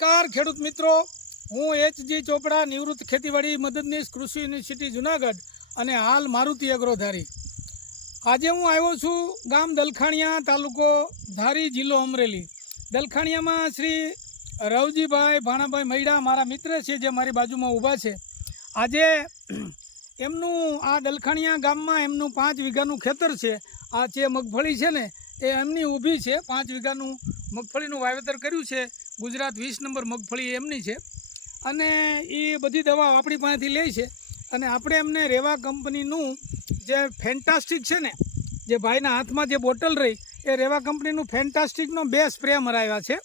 નમસ્કાર ખેડૂત મિત્રો, હું એચ.જી. ચોપડા, નિવૃત્ત ખેતીવાડી મદદનીશ, કૃષિ યુનિવર્સિટી જુનાગઢ અને હાલ મારુતિ એગ્રો ધારી. આજે હું આવ્યો છું ગામ દલખાણિયા, તાલુકો ધારી, જિલ્લો અમરેલી. દલખાણિયામાં શ્રી રવજીભાઈ ભાણાભાઈ મૈડા મારા મિત્ર છે, જે મારી બાજુમાં ઊભા છે. આજે એમનું આ દલખાણિયા ગામમાં એમનું 5 વીઘાનું ખેતર છે. આ જે મગફળી છે ને એ એમની ઊભી છે. 5 વીઘાનું મગફળીનું વાવેતર કર્યું છે. ગુજરાત 20 નંબર મગફળી એમની છે અને એ બધી દવા આપણી પાસેથી લે છે. અને આપણે એમને રેવા કંપનીનું જે ફેન્ટાસ્ટિક છે ને, જે ભાઈના હાથમાં જે બોટલ રહી, એ રેવા કંપનીનું ફેન્ટાસ્ટિકનો 2 સ્પ્રે મરાવ્યા છે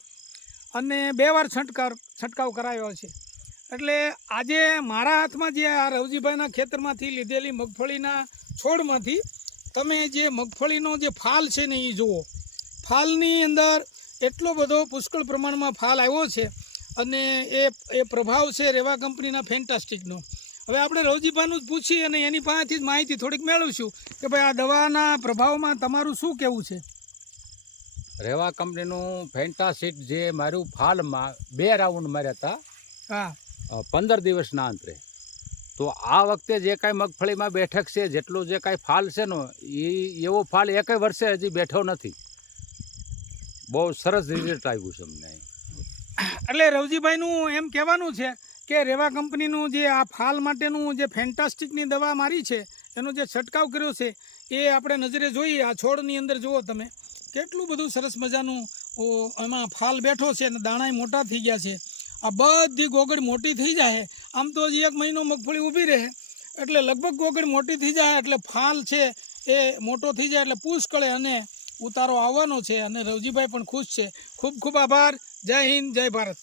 અને 2 વાર છંટકાવ કરાવ્યો છે. એટલે આજે મારા હાથમાં જે આ રવજીભાઈના ખેતરમાંથી લીધેલી મગફળીના છોડમાંથી તમે જે મગફળીનો જે ફાલ છે ને એ જુઓ. ફાલની અંદર એટલો બધો પુષ્કળ પ્રમાણમાં ફાલ આવ્યો છે અને એ પ્રભાવ છે રેવા કંપનીના ફેન્ટાસ્ટિકનો. હવે આપણે રવજીભાઈનું જ પૂછી અને એની પાસેથી જ માહિતી થોડીક મેળવીશું કે ભાઈ આ દવાના પ્રભાવમાં તમારું શું કહેવું છે. રેવા કંપનીનું ફેન્ટાસ્ટિક જે મારું ફાલમાં 2 રાઉન્ડ માર્યા હતા, હા, 15 દિવસના અંતરે. તો આ વખતે જે કાંઈ મગફળીમાં બેઠક છે, જેટલું જે કાંઈ ફાલ છે ને, એવો ફાલ એકેય વર્ષે હજી બેઠો નથી. બહુ સરસ રિઝલ્ટ આવ્યું છે અમને. એટલે રવજીભાઈનું એમ કહેવાનું છે કે રેવા કંપનીનું જે આ ફાલ માટેનું જે ફેન્ટાસ્ટિકની દવા મારી છે, એનો જે છંટકાવ કર્યો છે, એ આપણે નજરે જોઈએ. આ છોડની અંદર જુઓ તમે, કેટલું બધું સરસ મજાનું એમાં ફાલ બેઠો છે અને દાણા મોટા થઈ ગયા છે. આ બધી ગોગળ મોટી થઈ જાય. આમ તો હજી 1 મહિનો મગફળી ઊભી રહે એટલે લગભગ ગોગળ મોટી થઈ જાય એટલે ફાલ છે એ મોટો થઈ જાય એટલે પુષ્કળે અને ઉતારો આવવાનો છે. અને રવજીભાઈ પણ ખુશ છે. ખૂબ ખૂબ આભાર. જય હિન્દ, જય ભારત.